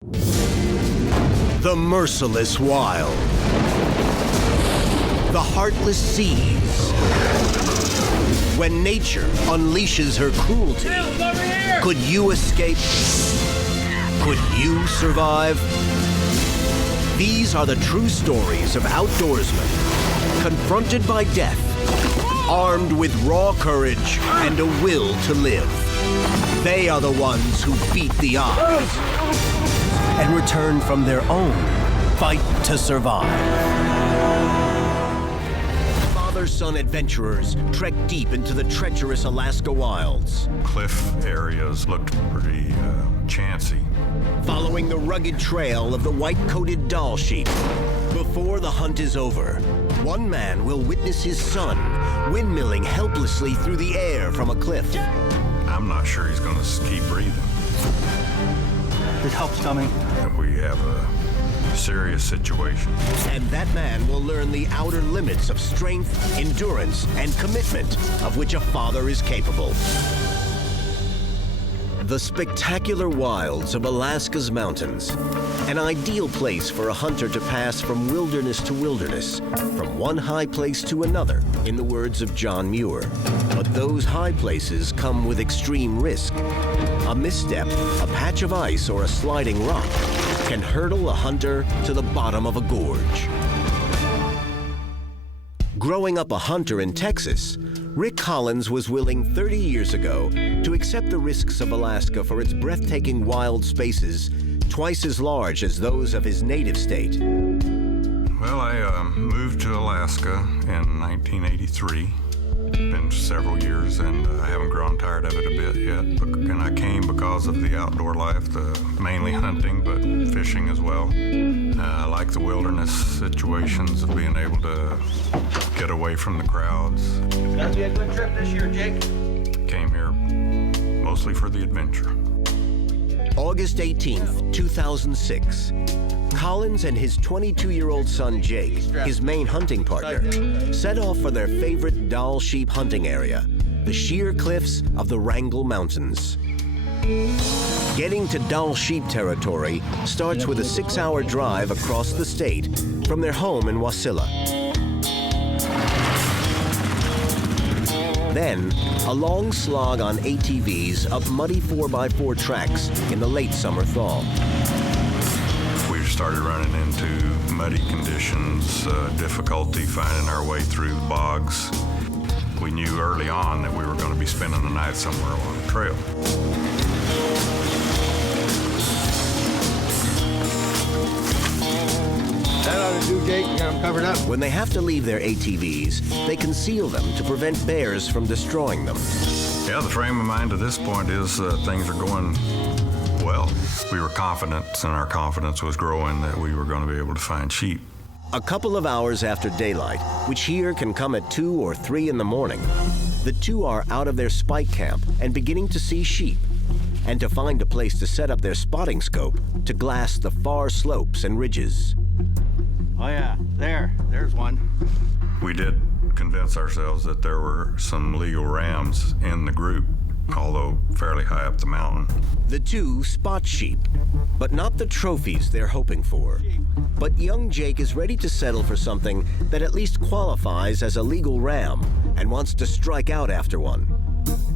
The merciless wild. The heartless seas. When nature unleashes her cruelty, could you escape? Could you survive? These are the true stories of outdoorsmen, confronted by death, armed with raw courage and a will to live. They are the ones who beat the odds and return from their own fight to survive. Father-son adventurers trek deep into the treacherous Alaska wilds. Cliff areas looked pretty chancy. Following the rugged trail of the white-coated Dall sheep. Before the hunt is over, one man will witness his son windmilling helplessly through the air from a cliff. I'm not sure he's going to keep breathing. His help's coming. We have a serious situation. And that man will learn the outer limits of strength, endurance, and commitment of which a father is capable. The spectacular wilds of Alaska's mountains. An ideal place for a hunter to pass from wilderness to wilderness, from one high place to another, in the words of John Muir. But those high places come with extreme risk. A misstep, a patch of ice, or a sliding rock can hurtle a hunter to the bottom of a gorge. Growing up a hunter in Texas, Rick Collins was willing 30 years ago to accept the risks of Alaska for its breathtaking wild spaces, twice as large as those of his native state. Well, I moved to Alaska in 1983. Been several years, and I haven't grown tired of it a bit yet. And I came because of the outdoor life, mainly hunting, but fishing as well. I like the wilderness situations of being able to get away from the crowds. It's gonna be a good trip this year, Jake. Came here mostly for the adventure. August 18th, 2006. Collins and his 22-year-old son, Jake, his main hunting partner, set off for their favorite Dall sheep hunting area, the sheer cliffs of the Wrangell Mountains. Getting to Dall sheep territory starts with a 6-hour drive across the state from their home in Wasilla. Then, a long slog on ATVs up muddy 4x4 tracks in the late summer thaw. We started running into muddy conditions, difficulty finding our way through bogs. We knew early on that we were going to be spending the night somewhere along the trail. That ought to do, Jake. You got them covered up. When they have to leave their ATVs, they conceal them to prevent bears from destroying them. Yeah, the frame of mind at this point is things are going well. We were confident, and our confidence was growing that we were going to be able to find sheep. A couple of hours after daylight, which here can come at 2 or 3 in the morning, the two are out of their spike camp and beginning to see sheep, and to find a place to set up their spotting scope to glass the far slopes and ridges. Oh yeah, there's one. We did convince ourselves that there were some legal rams in the group, although fairly high up the mountain. The two spot sheep, but not the trophies they're hoping for. But young Jake is ready to settle for something that at least qualifies as a legal ram and wants to strike out after one.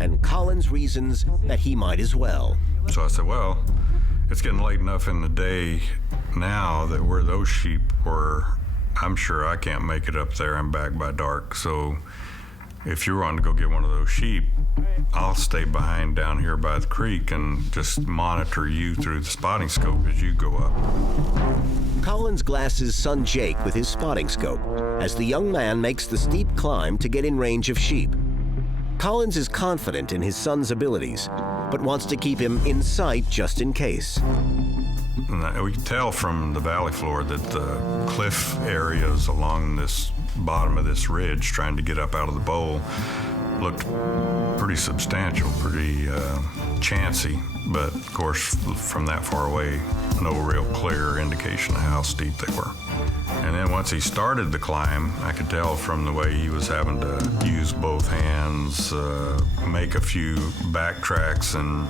And Collins reasons that he might as well. So I said, well, it's getting late enough in the day now that where those sheep were, I'm sure I can't make it up there and back by dark. So if you want to go get one of those sheep, I'll stay behind down here by the creek and just monitor you through the spotting scope as you go up. Collins glasses son Jake with his spotting scope as the young man makes the steep climb to get in range of sheep. Collins is confident in his son's abilities, but wants to keep him in sight just in case. We can tell from the valley floor that the cliff areas along this bottom of this ridge, trying to get up out of the bowl, looked pretty substantial, pretty chancy. But of course, from that far away, no real clear indication of how steep they were. And then once he started the climb, I could tell from the way he was having to use both hands, make a few backtracks and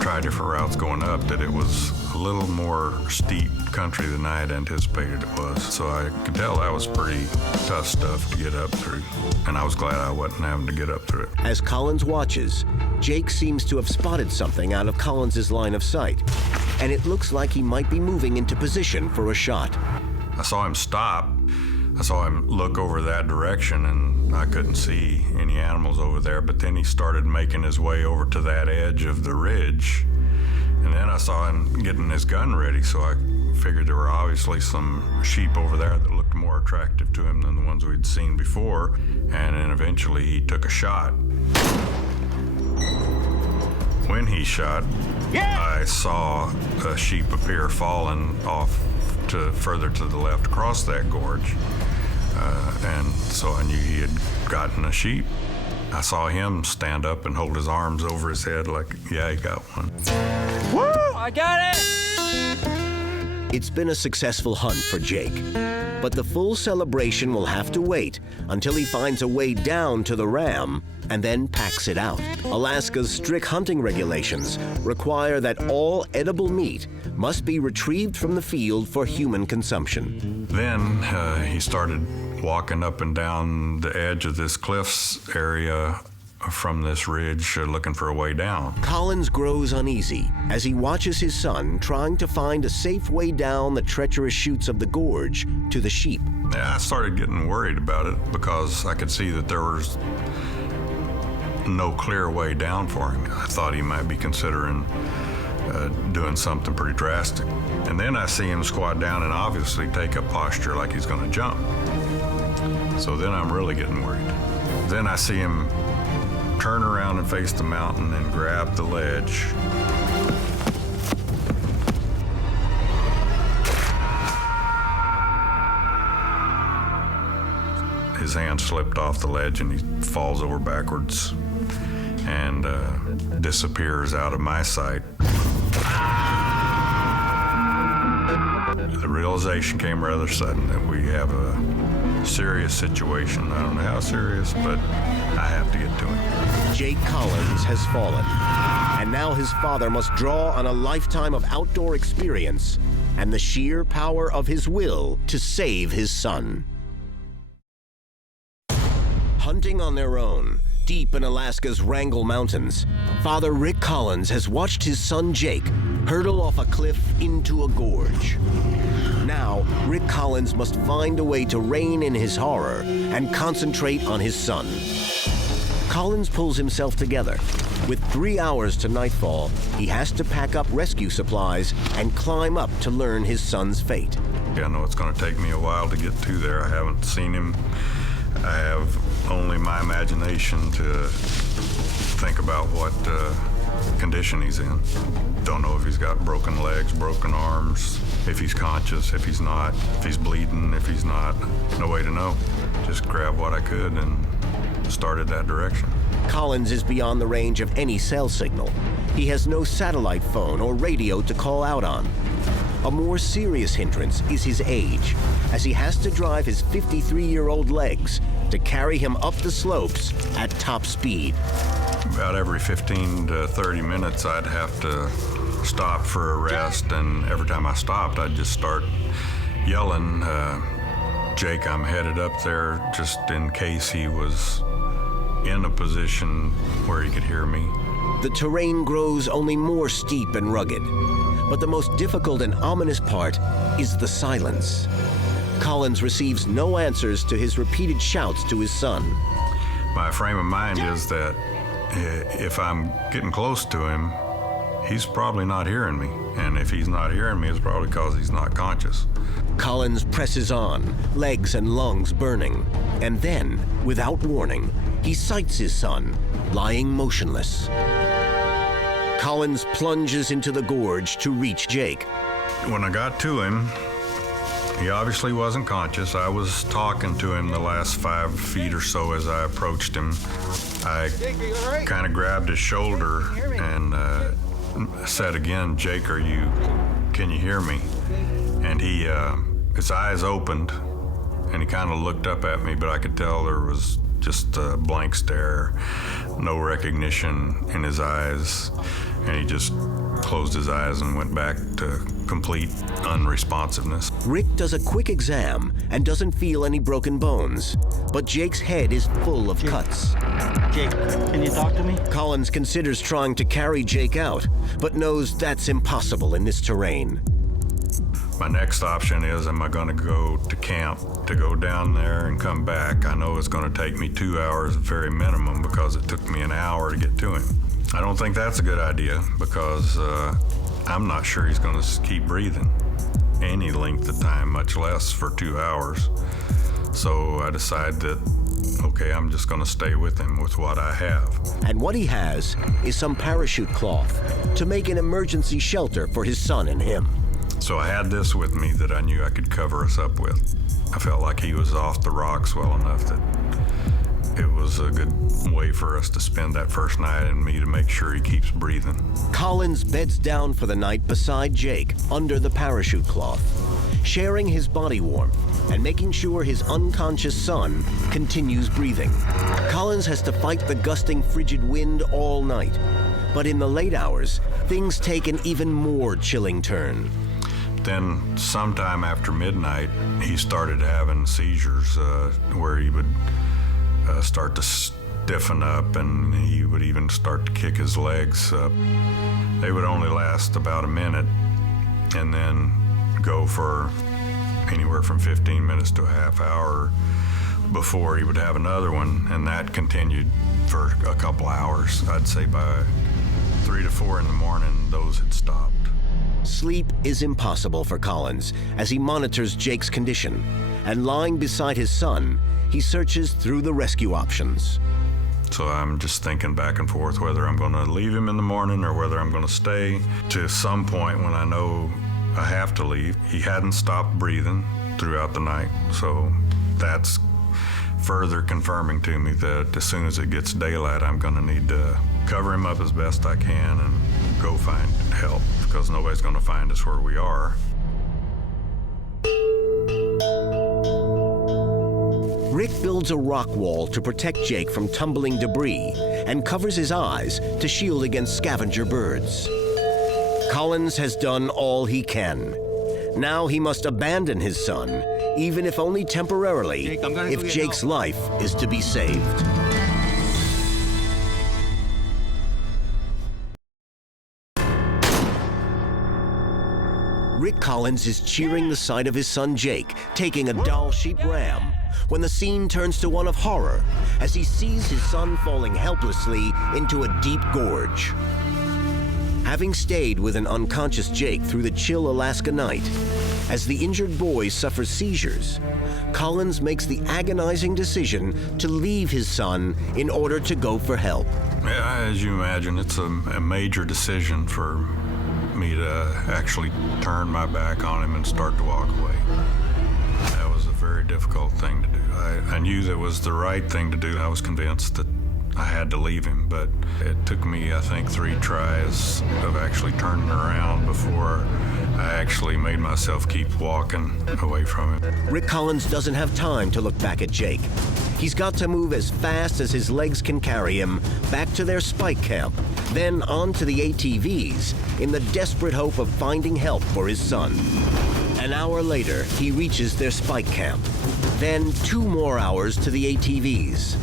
try different routes going up, that it was a little more steep country than I had anticipated it was. So I could tell that was pretty tough stuff to get up through. And I was glad I wasn't having to get up through it. As Collins watches, Jake seems to have spotted something out of Collins's line of sight, and it looks like he might be moving into position for a shot. I saw him stop. I saw him look over that direction, and I couldn't see any animals over there, but then he started making his way over to that edge of the ridge. And then I saw him getting his gun ready, so I figured there were obviously some sheep over there that looked more attractive to him than the ones we'd seen before. And then eventually he took a shot. When he shot, I saw a sheep appear falling off further to the left across that gorge. And so I knew he had gotten a sheep. I saw him stand up and hold his arms over his head like, yeah, he got one. Woo! I got it! It's been a successful hunt for Jake, but the full celebration will have to wait until he finds a way down to the ram and then packs it out. Alaska's strict hunting regulations require that all edible meat must be retrieved from the field for human consumption. Then he started walking up and down the edge of this cliffs area from this ridge looking for a way down. Collins grows uneasy as he watches his son trying to find a safe way down the treacherous chutes of the gorge to the sheep. Yeah, I started getting worried about it because I could see that there was no clear way down for him. I thought he might be considering doing something pretty drastic. And then I see him squat down and obviously take a posture like he's gonna jump. So then I'm really getting worried. Then I see him turn around and face the mountain and grab the ledge. His hand slipped off the ledge and he falls over backwards and disappears out of my sight. The realization came rather sudden that we have a serious situation. I don't know how serious, but I have to get to him. Jake Collins has fallen, and now his father must draw on a lifetime of outdoor experience and the sheer power of his will to save his son. Hunting on their own, deep in Alaska's Wrangell Mountains, Father Rick Collins has watched his son Jake hurtle off a cliff into a gorge. Now, Rick Collins must find a way to rein in his horror and concentrate on his son. Collins pulls himself together. With 3 hours to nightfall, he has to pack up rescue supplies and climb up to learn his son's fate. I know it's going to take me a while to get to there. I haven't seen him. I have only my imagination to think about what condition he's in. Don't know if he's got broken legs, broken arms, if he's conscious, if he's not, if he's bleeding, if he's not. No way to know. Just grabbed what I could and started that direction. Collins is beyond the range of any cell signal. He has no satellite phone or radio to call out on. A more serious hindrance is his age, as he has to drive his 53-year-old legs to carry him up the slopes at top speed. About every 15 to 30 minutes, I'd have to stop for a rest, and every time I stopped, I'd just start yelling, Jake, I'm headed up there, just in case he was in a position where he could hear me. The terrain grows only more steep and rugged, but the most difficult and ominous part is the silence. Collins receives no answers to his repeated shouts to his son. My frame of mind is that if I'm getting close to him, he's probably not hearing me. And if he's not hearing me, it's probably because he's not conscious. Collins presses on, legs and lungs burning. And then, without warning, he sights his son, lying motionless. Collins plunges into the gorge to reach Jake. When I got to him, he obviously wasn't conscious. I was talking to him the last 5 feet or so as I approached him. I kind of grabbed his shoulder and said again, Jake, are you can you hear me? And his eyes opened, and he kind of looked up at me, but I could tell there was just a blank stare, no recognition in his eyes, and he just closed his eyes and went back to complete unresponsiveness. Rick does a quick exam and doesn't feel any broken bones, but Jake's head is full of cuts. Jake, can you talk to me? Collins considers trying to carry Jake out, but knows that's impossible in this terrain. My next option is, am I going to go to camp to go down there and come back? I know it's going to take me 2 hours at very minimum because it took me an hour to get to him. I don't think that's a good idea because I'm not sure he's going to keep breathing any length of time, much less for 2 hours. So I decide that, okay, I'm just going to stay with him with what I have. And what he has is some parachute cloth to make an emergency shelter for his son and him. So I had this with me that I knew I could cover us up with. I felt like he was off the rocks well enough that it was a good way for us to spend that first night and me to make sure he keeps breathing. Collins beds down for the night beside Jake under the parachute cloth, sharing his body warmth and making sure his unconscious son continues breathing. Collins has to fight the gusting frigid wind all night, but in the late hours, things take an even more chilling turn. Then sometime after midnight, he started having seizures where he would start to stiffen up, and he would even start to kick his legs up. They would only last about a minute and then go for anywhere from 15 minutes to a half hour before he would have another one, and that continued for a couple hours. I'd say by 3 to 4 in the morning, those had stopped. Sleep is impossible for Collins as he monitors Jake's condition, and lying beside his son, he searches through the rescue options. So I'm just thinking back and forth whether I'm going to leave him in the morning or whether I'm going to stay. To some point when I know I have to leave, he hadn't stopped breathing throughout the night, so that's further confirming to me that as soon as it gets daylight, I'm going to need to cover him up as best I can and go find help, because nobody's going to find us where we are. Rick builds a rock wall to protect Jake from tumbling debris and covers his eyes to shield against scavenger birds. Collins has done all he can. Now he must abandon his son, even if only temporarily, Jake, I'm gonna if go get Jake's help. life is to be saved. Rick Collins is cheering the sight of his son Jake taking a Doll sheep ram when the scene turns to one of horror as he sees his son falling helplessly into a deep gorge. Having stayed with an unconscious Jake through the chill Alaska night, as the injured boy suffers seizures, Collins makes the agonizing decision to leave his son in order to go for help. Yeah, as you imagine, it's a major decision for me to actually turn my back on him and start to walk away. That was a very difficult thing to do. I knew that was the right thing to do. I was convinced that I had to leave him, but it took me, I think, 3 tries of actually turning around before I actually made myself keep walking away from him. Rick Collins doesn't have time to look back at Jake. He's got to move as fast as his legs can carry him back to their spike camp, then on to the ATVs in the desperate hope of finding help for his son. An hour later, he reaches their spike camp. Then 2 more hours to the ATVs.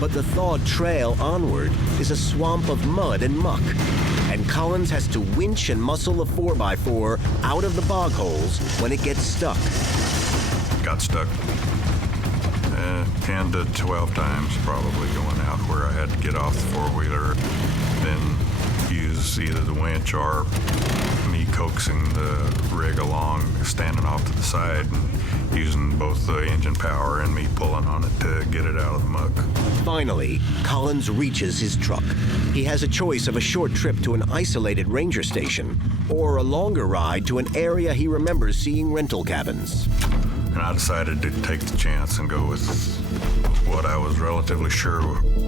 But the thawed trail onward is a swamp of mud and muck, and Collins has to winch and muscle the 4x4 out of the bog holes when it gets stuck. Got stuck 10 to 12 times probably going out where I had to get off the four-wheeler, then use either the winch or me coaxing the rig along, standing off to the side and using both the engine power and me pulling on it to get it out of the muck. Finally, Collins reaches his truck. He has a choice of a short trip to an isolated ranger station or a longer ride to an area he remembers seeing rental cabins. And I decided to take the chance and go with what I was relatively sure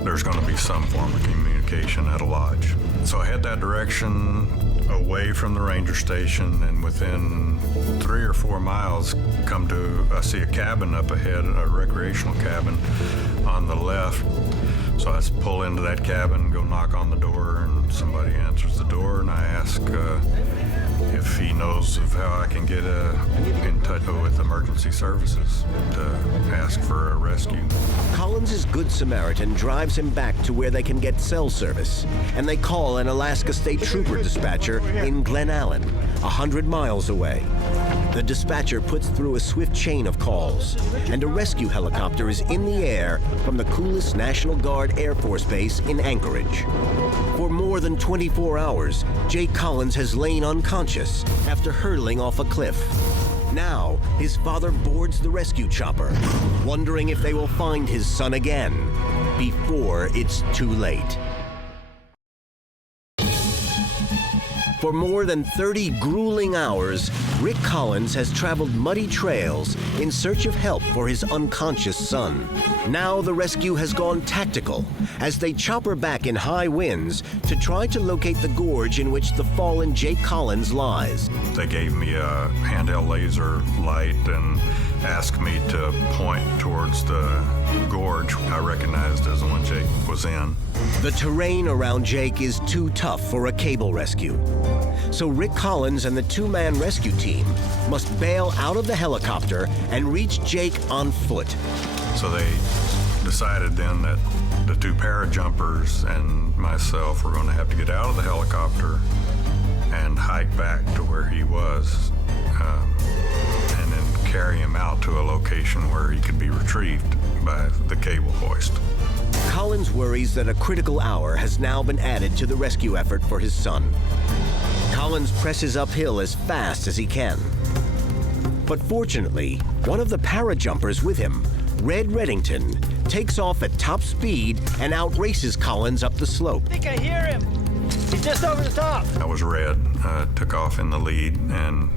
there's going to be some form of communication at a lodge. So I head that direction, away from the ranger station, and within 3 or 4 miles come to, I see a cabin up ahead, a recreational cabin on the left. So I pull into that cabin, go knock on the door, and somebody answers the door, and I ask if he knows of how I can get in touch with emergency services to ask for a rescue. Collins' Good Samaritan drives him back to where they can get cell service, and they call an Alaska State Trooper dispatcher in Glen Allen, 100 miles away. The dispatcher puts through a swift chain of calls, and a rescue helicopter is in the air from the Coulis National Guard Air Force Base in Anchorage. For more than 24 hours, Jake Collins has lain unconscious after hurtling off a cliff. Now, his father boards the rescue chopper, wondering if they will find his son again before it's too late. For more than 30 grueling hours, Rick Collins has traveled muddy trails in search of help for his unconscious son. Now the rescue has gone tactical as they chopper back in high winds to try to locate the gorge in which the fallen Jake Collins lies. They gave me a handheld laser light and asked me to point towards the gorge I recognized as the one Jake was in. The terrain around Jake is too tough for a cable rescue. So Rick Collins and the two-man rescue team must bail out of the helicopter and reach Jake on foot. So they decided then that the two parajumpers and myself were going to have to get out of the helicopter and hike back to where he was, and then carry him out to a location where he could be retrieved by the cable hoist. Collins worries that a critical hour has now been added to the rescue effort for his son. Collins presses uphill as fast as he can. But fortunately, one of the parajumpers with him, Red Reddington, takes off at top speed and outraces Collins up the slope. I think I hear him. He's just over the top. That was Red, took off in the lead and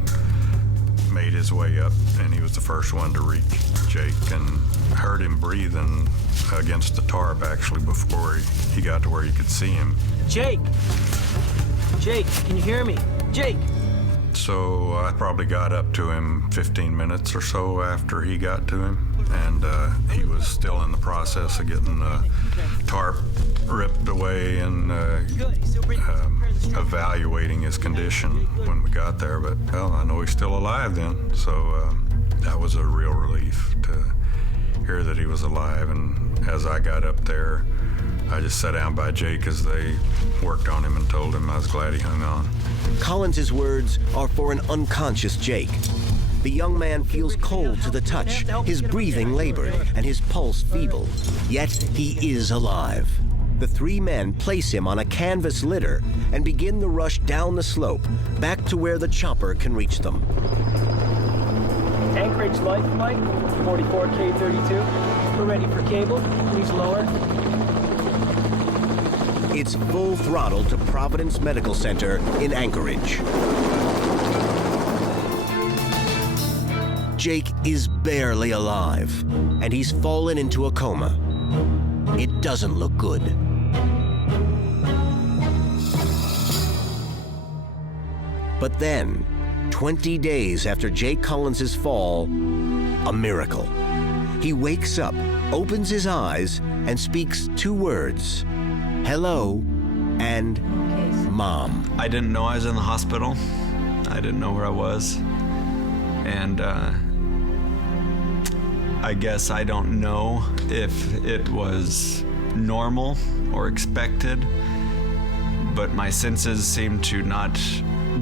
made his way up, and he was the first one to reach Jake and heard him breathing against the tarp actually before he got to where you could see him. Jake! Jake, can you hear me? Jake! So I probably got up to him 15 minutes or so after he got to him, and he was still in the process of getting the tarp ripped away and evaluating his condition when we got there. But, well, I know he's still alive then, so that was a real relief to hear that he was alive. And as I got up there, I just sat down by Jake as they worked on him and told him I was glad he hung on. Collins' words are for an unconscious Jake. The young man feels cold to the touch, his breathing labored, and his pulse feeble. Yet he is alive. The three men place him on a canvas litter and begin the rush down the slope, back to where the chopper can reach them. Anchorage Life Flight, 44K32. We're ready for cable. Please lower. It's full throttle to Providence Medical Center in Anchorage. Jake is barely alive, and he's fallen into a coma. It doesn't look good. But then, 20 days after Jake Collins' fall, a miracle. He wakes up, opens his eyes, and speaks two words: hello and mom. I didn't know I was in the hospital. I didn't know where I was. And I guess I don't know if it was normal or expected, but my senses seem to not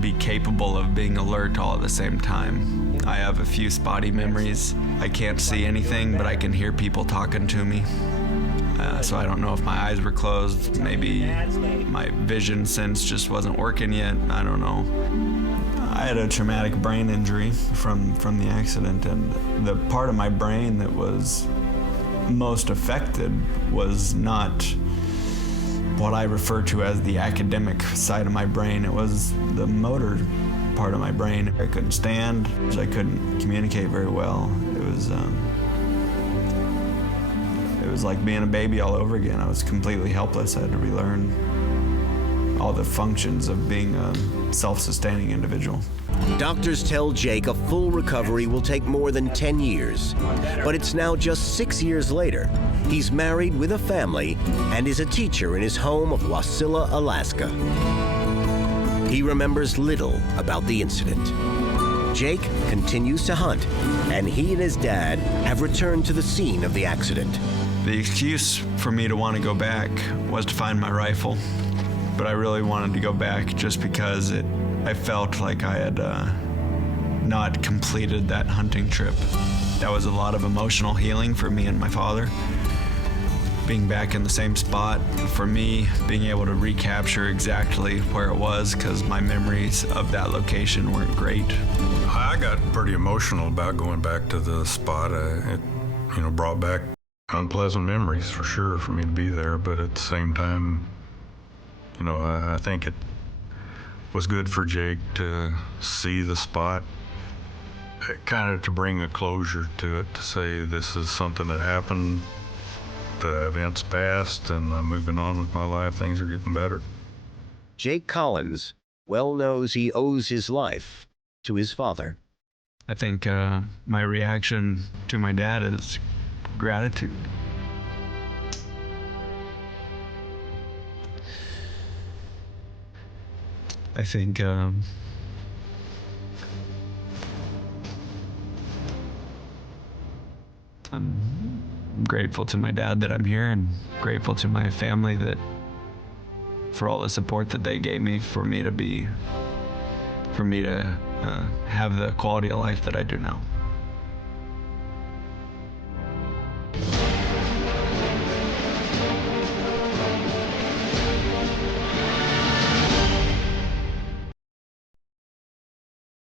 be capable of being alert all at the same time. I have a few spotty memories. I can't see anything, but I can hear people talking to me. So I don't know if my eyes were closed. Maybe my vision sense just wasn't working yet. I don't know. I had a traumatic brain injury from the accident, and the part of my brain that was most affected was not what I refer to as the academic side of my brain. It was the motor part of my brain. I couldn't stand, I couldn't communicate very well. It was like being a baby all over again. I was completely helpless. I had to relearn all the functions of being a self-sustaining individual. Doctors tell Jake a full recovery will take more than 10 years. But it's now just 6 years later. He's married with a family and is a teacher in his home of Wasilla, Alaska. He remembers little about the incident. Jake continues to hunt, and he and his dad have returned to the scene of the accident. The excuse for me to want to go back was to find my rifle, but I really wanted to go back just because I felt like I had not completed that hunting trip. That was a lot of emotional healing for me and my father. Being back in the same spot, for me, being able to recapture exactly where it was, because my memories of that location weren't great. I got pretty emotional about going back to the spot. It brought back unpleasant memories for sure for me to be there, but at the same time, I think it was good for Jake to see the spot, kind of to bring a closure to it, to say this is something that happened, the events passed, and I'm moving on with my life. Things are getting better. Jake Collins well knows he owes his life to his father. I think my reaction to my dad is gratitude. I think I'm grateful to my dad that I'm here, and grateful to my family for all the support that they gave me for me to have the quality of life that I do now.